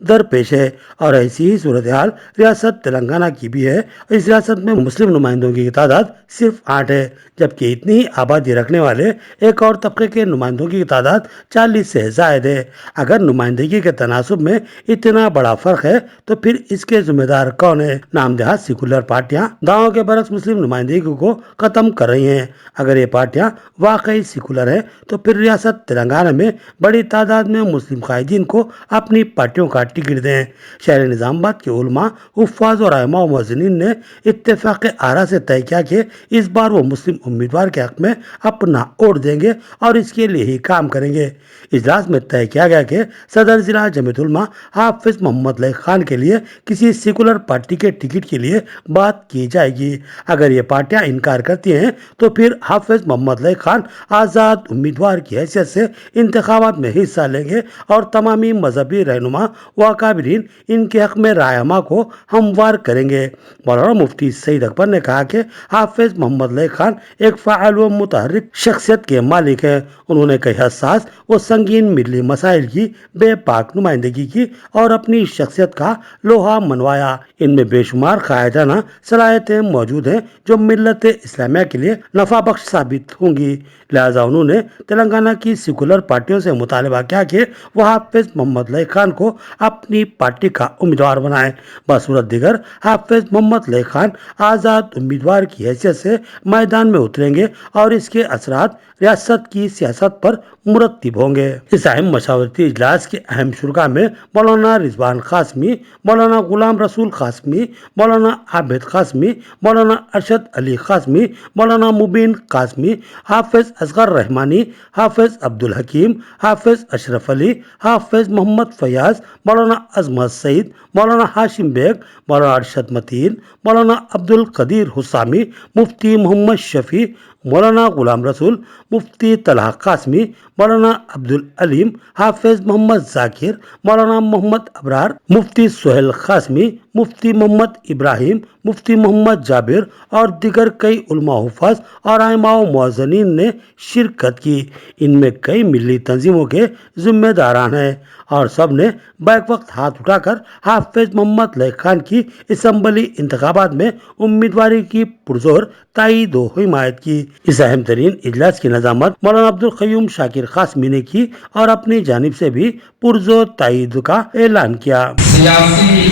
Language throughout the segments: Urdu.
درپیش ہے اور ایسی ہی صورتحال ریاست تلنگانہ کی بھی ہے۔ اس ریاست میں مسلم نمائندوں کی تعداد صرف 8 ہے، جبکہ اتنی ہی آبادی رکھنے والے ایک اور طبقے کے نمائندوں کی تعداد 40 سے زائد ہے۔ اگر نمائندگی کے تناسب میں اتنا بڑا فرق ہے تو پھر اس کے ذمہ دار کون ہے؟ نامدہ سیکولر پارٹیاں دعووں کے برعکس مسلم نمائندگی کو ختم کر رہی ہیں۔ اگر یہ پارٹیاں واقعی سیکولر ہیں تو پھر ریاست تلنگانہ میں بڑی تعداد میں مسلم قائدین کو اپنی پارٹیوں کا ٹکٹ دیں۔ شہر نظام آباد کے علماء، حفاظ اور ائمہ و مؤذنین نے اتفاق آرا سے طے کیا کہ اس بار وہ مسلم امیدوار کے حق میں اپنا ووٹ دیں گے اور اس کے لیے ہی کام کریں گے۔ اجلاس میں طے کیا گیا کہ صدر ضلع جمعیت علماء حافظ محمد لائق خان کے لیے کسی سیکولر پارٹی کے ٹکٹ کے لیے بات کی جائے گی۔ اگر یہ پارٹیاں انکار کرتی ہیں تو پھر حافظ محمد لائق خان آزاد امیدوار کی حیثیت سے انتخابات میں حصہ لیں گے اور تمامی مذہبی رہنما و اکابرین ان کے حق میں رائے کو ہموار کریں گے۔ مولانا مفتی سعید اکبر نے کہا کہ حافظ محمد لائق خان ایک فعال و متحرک شخصیت کے مالک ہیں۔ انہوں نے کئی حساس و سنگین ملی مسائل کی بے پاک نمائندگی کی اور اپنی شخصیت کا لوہا منوایا۔ ان میں بے شمار قائدانہ صلاحیتیں موجود ہیں جو ملت اسلامیہ کے لیے نفع بخش ثابت ہوں گی۔ لہٰذا انہوں نے تلنگانہ کی سیکولر پارٹیوں سے مطالبہ کیا کہ وہ حافظ محمد لائق خان کو اپنی پارٹی کا امیدوار بنائیں۔ بصورت دیگر حافظ محمد لائق خان آزاد امیدوار کی حیثیت سے میدان میں اتریں گے اور اس کے اثرات ریاست کی سیاست پر مرتب ہوں گے۔ اس اہم مشاورتی اجلاس کے اہم شرکاء میں مولانا رضوان قاسمی، مولانا غلام رسول قاسمی، مولانا عابد قاسمی، مولانا ارشد علی قاسمی، مولانا مبین قاسمی، حافظ اصغر رحمانی، حافظ عبدالحکیم، حافظ اشرف علی، حافظ محمد فیاض، مولانا عظمت سعید، مولانا ہاشم بیگ، مولانا ارشد متین، مولانا عبدالقدیر حسامی، مفتی محمد شفیع، مولانا غلام رسول، مفتی طلحہ قاسمی، مولانا عبدالعلیم، حافظ محمد ذاکر، مولانا محمد ابرار، مفتی سہیل قاسمی، مفتی محمد ابراہیم، مفتی محمد جابر اور دیگر کئی علماء حفاظ اور ائمہ و مؤذنین نے شرکت کی۔ ان میں کئی ملی تنظیموں کے ذمہ داران ہیں اور سب نے بیک وقت ہاتھ اٹھا کر حافظ محمد لائق خان کی اسمبلی انتخابات میں امیدواری کی پرزور تائید و حمایت کی۔ اس اہم ترین اجلاس کی نظامت مولانا عبدالقیوم شاکر قاسمی نے کی اور اپنی جانب سے بھی پرزور تائید کا اعلان کیا۔ سیاسی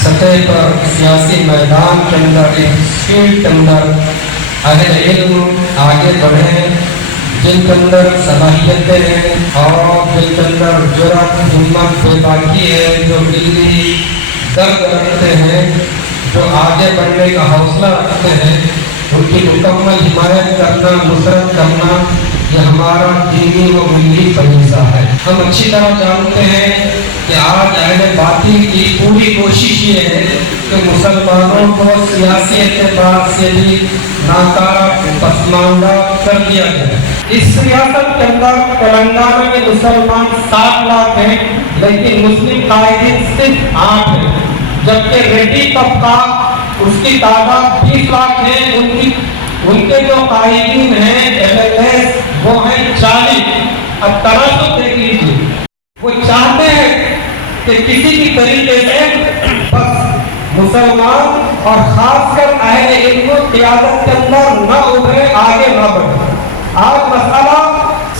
سطح پر سیاسی میدان کے اندر ایک فیلڈ کے اندر اہل علم آگے بڑھیں، جن کے اندر صلاحیتیں ہیں اور جن کے اندر جرأت، ہمت، بے باکی ہے، جو دلی درد رکھتے ہیں، جو آگے بڑھنے کا حوصلہ رکھتے ہیں، ان کی مکمل حمایت کرنا، نصرت کرنا، یہ ہمارا دینی و ملی فریضہ ہے۔ ہم اچھی طرح جانتے ہیں کہ آج اہل باطل کی پوری کوشش یہ ہے کہ مسلمانوں کو سیاسی اعتبار سے بھی ناکارہ، پسماندہ کر دیا گیا۔ اس ریاست کے اندر تلنگانہ میں مسلمان 7 لاکھ ہیں، لیکن مسلم قائدین صرف 8 ہیں، جبکہ ریڈی طبقہ اس کی تعداد 20 لاکھ ہے، ان کے جو قائدین ہیں MLAs وہ ہیں 40۔ اب تناسب دیکھ لیجیے، وہ چاہتے ہیں کہ کسی بھی طریقے سے بس مسلمان اور خاص کر اہل علم و قیادت کے اندر نہ ابھرے، آگے نہ بڑھے۔ آج مسئلہ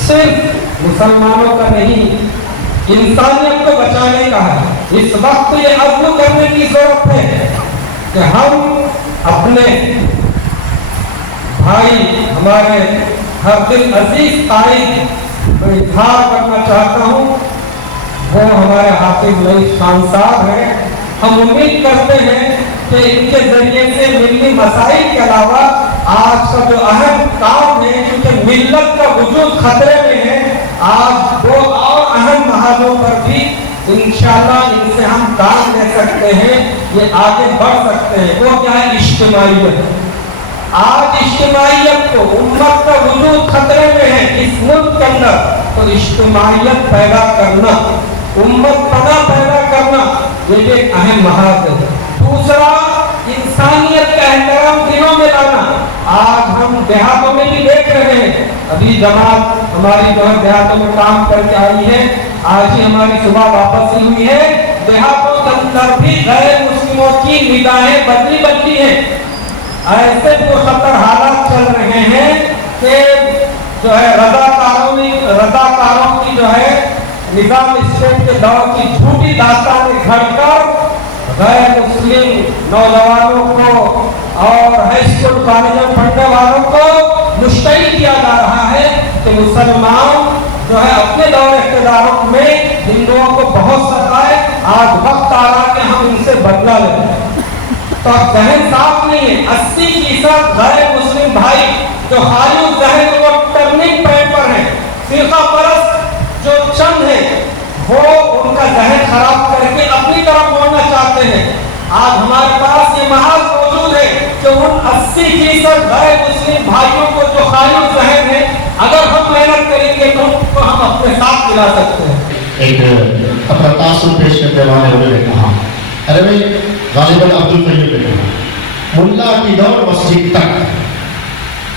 صرف مسلمانوں کا نہیں، انسانیت کو بچانے کا ہے۔ اس وقت یہ عزم کرنے کی ضرورت ہے کہ ہم اپنے بھائی، ہمارے ہر دل عزیز قائد کو اظہار کرنا چاہتا ہوں، وہ ہمارے حافظ لائق خان صاحب ہیں۔ ہم امید کرتے ہیں کہ ان کے ذریعے سے ملی مسائل کے علاوہ آج کا جو اہم کام ہے، کیونکہ ملت کا وجود خطرے میں ہے، آج 2 اور اہم محاذوں پر بھی انشاءاللہ ان سے ہم کام لے سکتے ہیں، یہ آگے بڑھ سکتے ہیں۔ وہ کیا ہے؟ اجتماعیت۔ آج اجتماعیت کو، امت کا وجود خطرے میں ہے اس ملک کے اندر، تو اجتماعیت پیدا کرنا، امت پناہ پیدا کرنا، یہ بھی ایک اہم محاذ ہے۔ دوسرا، انسانیت کا احترام دلوں میں لانا۔ آج ہم دیہاتوں میں بھی دیکھ رہے ہیں، ابھی جماعت ہماری جو ہے دیہاتوں میں کام کر کے آئی ہے، آج ہی ہماری صبح واپس ہوئی ہے، دیہاتوں کے اندر بھی غیر مسلموں کی نگاہیں بدلی بدلی ہیں. ایسے پرخطر حالات چل رہے ہیں کہ جو ہے رضاکاروں کی جو ہے نظام اسٹیٹ کے دور کی جھوٹی داستانیں گھڑ کر غیر مسلم نوجوانوں کو اور ہائی اسکول کالجوں پڑھنے والوں کو مشتعل کیا جا رہا ہے کہ مسلمان جو ہے اپنے دور اقتدار میں ہندوؤں کو بہت ستائے. آج وقت آ رہا کہ ہم ان سے بدلہ لیں. تو ذہن صاف نہیں ہے. 80% غیر مسلم بھائی جو خالی ذہن وہ ٹرننگ پوائنٹ پر ہیں, فرقہ پرست جو چند ہیں وہ ان کا ذہن خراب کر کے اپنی طرف موڑنا چاہتے ہیں. آج ہمارے پاس یہ محاذ موجود ہے کہ ان 80% غیر مسلم بھائیوں کو جو خالی ذہن ہے, اگر ہم محنت کریں گے تو ان کو ہم اپنے ساتھ ملا سکتے ہیں. ایک اپنا تاثر پیش کرنے والے انہوں نے کہا, ارے بھائی غالباً عبد القیوم نے کہا ملا کی دور مسجد تک,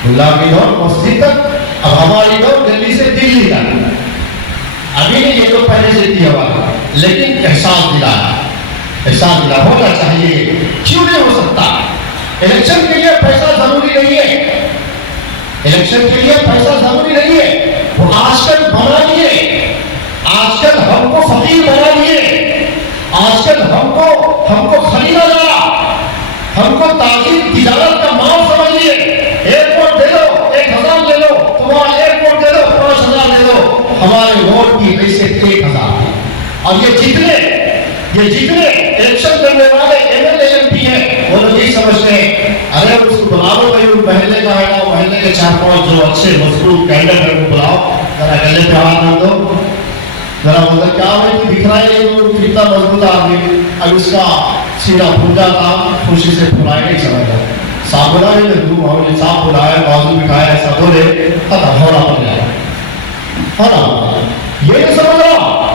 ملا کی دور مسجد تک, اب ہماری دور دلی سے دلی تک. ابھی نہیں, یہ تو پہلے سے تھی ہوا, لیکن احساس دلا ہونا چاہیے. کیوں نہیں ہو سکتا؟ الیکشن کے لیے پیسہ ضروری نہیں ہے, الیکشن کے لیے پیسہ ضروری نہیں ہے. وہ آج کل بنا لیے, آج کل ہم کو فقیر بنا لیے, آج کل ہم کو خریدا جا رہا, ہم کو تاجر تجارت کا مال سمجھ لیے. ایک ووٹ دے دو 1000 لے لو, تمہارا ایک ووٹ دے دو 5000 لے لو. ہمارے ووٹ کی حیثیت 1000 ہے. اور یہ جتنے الیکشن کرنے والے MP ہیں وہ لوگ یہی سمجھتے ہیں ارے اس کو بلا دو بھائی, محلے کا ہے وہ محلے کے 4-5 جو اچھے مضبوط کینڈیڈیٹ ہیں وہ بلاؤ, ذرا گلے پہ ہاتھ ڈال دو, ذرا مطلب کیا ہے کہ دکھ رہا ہے وہ کتنا مضبوط آدمی. اب اس کا سیدھا بھونجا تھا, خوشی سے پھلایا نہیں سمجھا, صاحب بلایا صاحب بلایا, بازو بٹھایا, ایسا بولے ختم ہونا بن جائے. یہ نہیں سمجھ رہا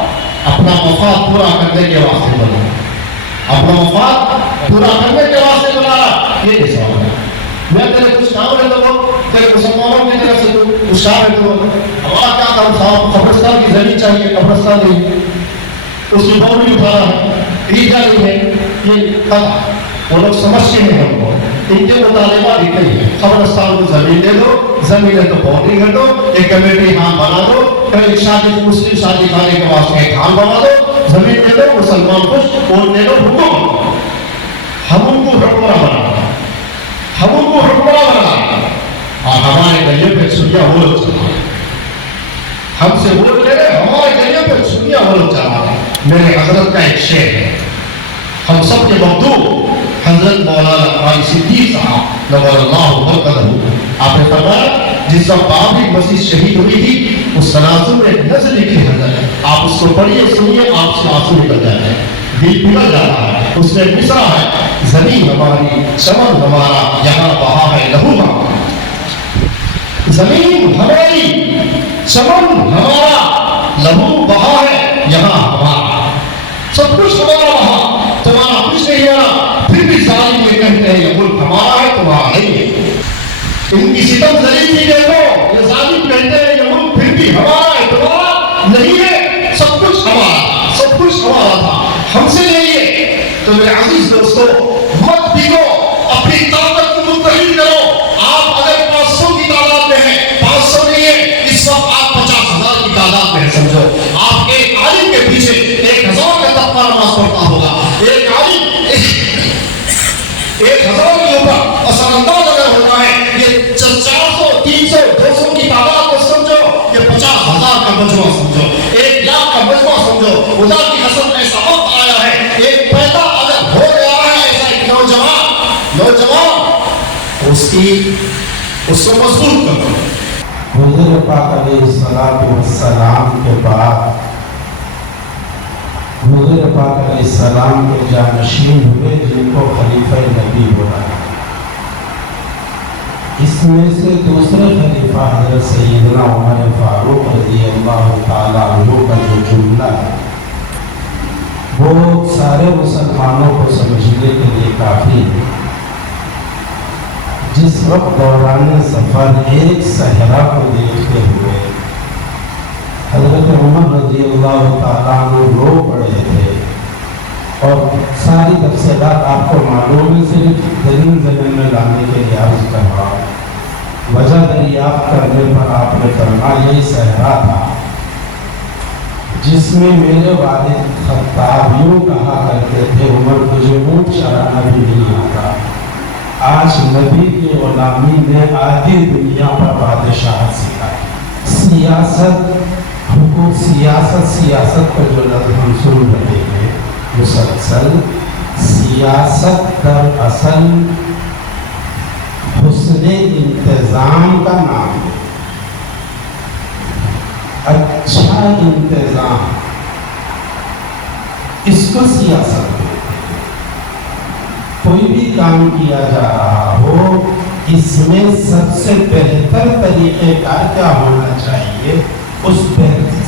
اپنا مفاد پورا کرنے کے واسطے بنا, اپنا مفاد پورا کرنے کے واسطے بنا رہا. یہ نہیں سمجھ رہا میں تیرے کچھ کام ہے تو تیرے مسلمانوں کی طرف سے کچھ کام ہے تو ہمارا کیا کام صاحب, قبرستان کی زمین چاہیے, قبرستان نہیں, اس کی باؤنڈری اٹھا رہا ہے, عیدگاہ نہیں ہے. یہ کہا وہ لوگ سمجھتے ہیں ہم کو, ان کے مطالبات اتنے ہی ہیں. قبرستان کو زمین دے دو, زمین ہے تو باؤنڈری کر دو, ایک کمیٹی ہاں بنا دو, ایک شادی مسلم شادی خانے کے واسطے ایک ہاں بنا دو, زمین دے دو, مسلمان خوش, ووٹ دے دو, حکم. ہم ان کو حکمراں بنا, اور ہمارے گلیوں پہ چھریاں وہ لوگ چلا, ہم سے ووٹ لے رہے, ہمارے گلیوں پہ چھریاں وہ لوگ چلا. میرے حضرت کا ایک شعر ہے, ہم سب کے مخدوم حضرت مولانا علی صدیق صاحب نور اللہ برکتہ, آپ نے فرمایا جس وقت بابری مسجد شہید ہوئی تھی اس تناظر میں نظر لکھی حضرت, آپ اس کو پڑھیے سنیے, آپ سے آنسو نکل جاتے ہیں, دل پگھل جاتا ہے. اس میں مصرع ہے, زمین ہماری چمن ہمارا یہاں بہا ہے لہو ہمارا, زمین ہماری چمن ہمارا لہو بہا ہے یہاں ہمارا, سب کچھ ہمارا وہاں, تمہارا کچھ نہیں ہمارا. پھر بھی ظالم یہ کہتے ہیں یہ ملک ہمارا ہے تمہارا نہیں ہے. ان کی ستم ذلیل دیکھو, یہ ظالم کہتے ہیں یہ ملک پھر بھی ہمارا ہے تمہارا نہیں ہے. سب کچھ ہمارا تھا, ہم سے نہیں ہے. تو میرے عزیز دوستو, مت بھیگو, اپنی طاقت کو متحد کرو. آپ اگر 500 کی تعداد میں ہیں, 500 نہیں ہے, اس وقت آپ 50,000 کی تعداد میں ہیں. سمجھو آپ ایک عالم کے پیچھے 1,000 کا طبقہ نماز پڑھتا ہوگا. ایک عالم 1,000 کے اوپر اثر انداز اگر ہوتا ہے, یہ 400 300 200 کی تعداد کو سمجھو, یہ 50,000 کا مجموعہ سمجھو, 1,00,000 کا مجموعہ سمجھو. خدا کی قسم ایسا وقت آیا ہے, ایک پیدا اگر ہو گیا ہے ایسا ایک نوجوان اس کو مضبوط کرو. حضور پاک علیہ السلام کے بعد حضور پاک علیہ السلام کے جانشین ہوئے جن کو خلیفہ نبی بولا. اس میں سے دوسرے خلیفہ حضرت سیدنا عمر فاروق رضی اللہ تعالیٰ عنہ کا جو جملہ ہے وہ سارے مسلمانوں کو سمجھنے کے لیے کافی ہے. جس وقت دوران سفر ایک صحرا کو دیکھتے ہوئے حضرت عمر رضی اللہ تعالیٰ عنہ رو پڑے تھے اور ساری تفصیلات آپ کو معلوم ہے، صرف دلیل ذہن میں لانے کے لیے عرض کر رہا ہوں۔ وجہ دریافت کرنے پر آپ نے فرمایا یہ صحرا تھا جس میں میرے والد خطاب یوں کہا کرتے تھے، عمر تجھے اونٹ چرانا بھی نہیں آتا، آج نبی کی غلامی نے آدھی دنیا پر بادشاہت سکھائی۔ سیاست پر جو لفظ منصور رہے ہیں مسلسل، سیاست در اصل حسن انتظام کا نام ہے، اچھا انتظام، اس کو سیاست کہتے ہیں۔ کوئی بھی کام کیا جا رہا ہو، اس میں سب سے بہتر طریقے کار کیا ہونا چاہیے، اس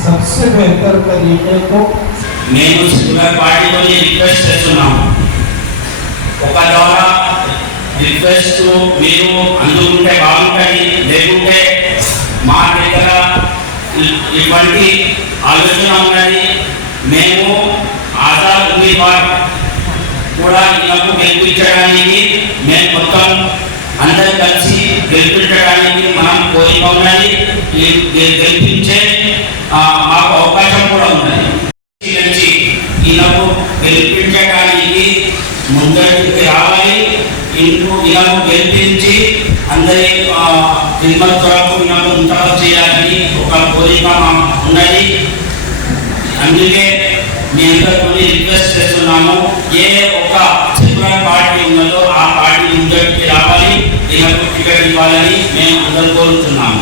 سب سے بہتر طریقے کو నేను సెక్యులర్ పార్టీలో రిక్వెస్ట్ చేస్తున్నాము, ఒక ద్వారా రిక్వెస్ట్ మీరు అందుకుంటే బాగుంటుంది, లేకుంటే మా దగ్గర ఇటువంటి ఆలోచన ఉన్నది, మేము ఆజాద్ ఉమ్మీద్వార్ కూడా ఈయనకు గెలిపించడానికి మేము మొత్తం అందరూ కలిసి గెలిపించడానికి మనం కోరిక ఉన్నది, గెలిపించే మాకు అవకాశం కూడా ఉన్నది। ఈయనకు గెలిపించడానికి ముందరికి రావాలి, ఈయనకు గెలిపించి అందరి ఖిద్మత్ కొరకు ఈయనకు ముంతకు చేయాలని ఒక కోరిక ఉన్నది। అందుకే మీ అందరితో రిక్వెస్ట్ చేస్తున్నాము, ఏ ఒక సెక్యులర్ పార్టీ ఉన్నదో ఆ పార్టీ ముందరికి రావాలి, ఈయనకు టికెట్ ఇవ్వాలని మేము అందరూ కోరుతున్నాము।